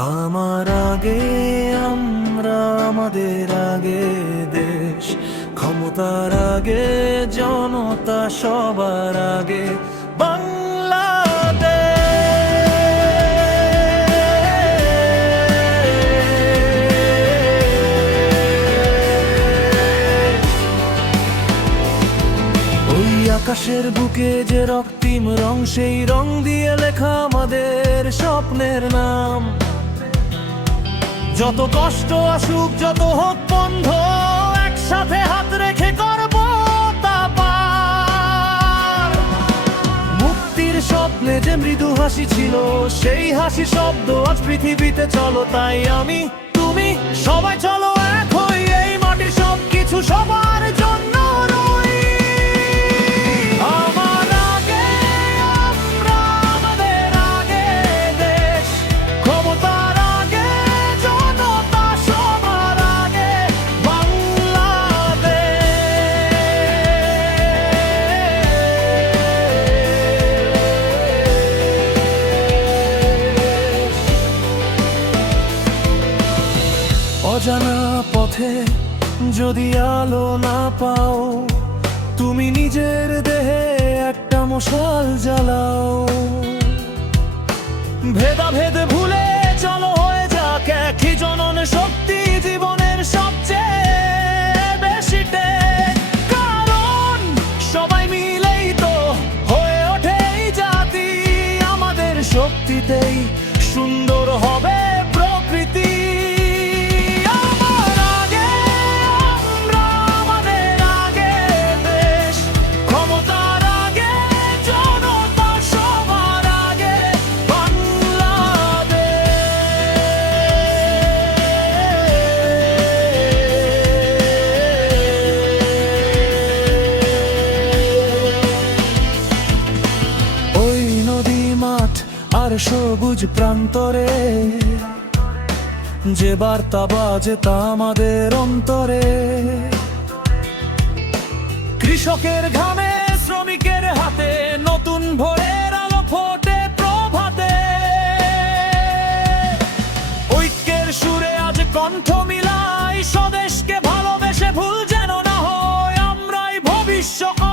আমার আগে, আমরা আমাদের আগে দেশ। ক্ষমতার আগে, জনতা সবার আগে। আকাশের বুকে যে রক্তিম রং, সেই রং দিয়ে লেখা আমাদের স্বপ্নের নাম। যত কষ্ট আসুক, যত হোক বন্ধ, একসাথে হাত রেখে করব। মুক্তির স্বপ্নে যে মৃদু হাসি ছিল, সেই হাসি শব্দ আজ পৃথিবীতে চলো, তাই আমি, তুমি, সবাই চলো এক হই এই মাটির সব কিছু সবার অজানা পথে যদি আলো না পাও, তুমি নিজের দেহে একটা মশাল জ্বালাও ভেদাভেদ ভুলে চলো হয়ে যাক একই জনন শক্তি জীবনের সবচেয়ে বেশি টেক। কারণ সবাই মিলেই তো হয়ে ওঠে জাতি, আমাদের শক্তিতেই সুন্দর হবে আর সবুজ প্রান্তরে যে বার্তা বাজে তা আমাদের অন্তরে। কৃষকের ঘামে, শ্রমিকের হাতে, নতুন ভোরের আলো ফোটে প্রভাতে। ঐক্যের সুরে আজ কণ্ঠ মিলাই, স্বদেশকে ভালোবেসে ভুল যেন না হয়, আমরাই ভবিষ্যৎ।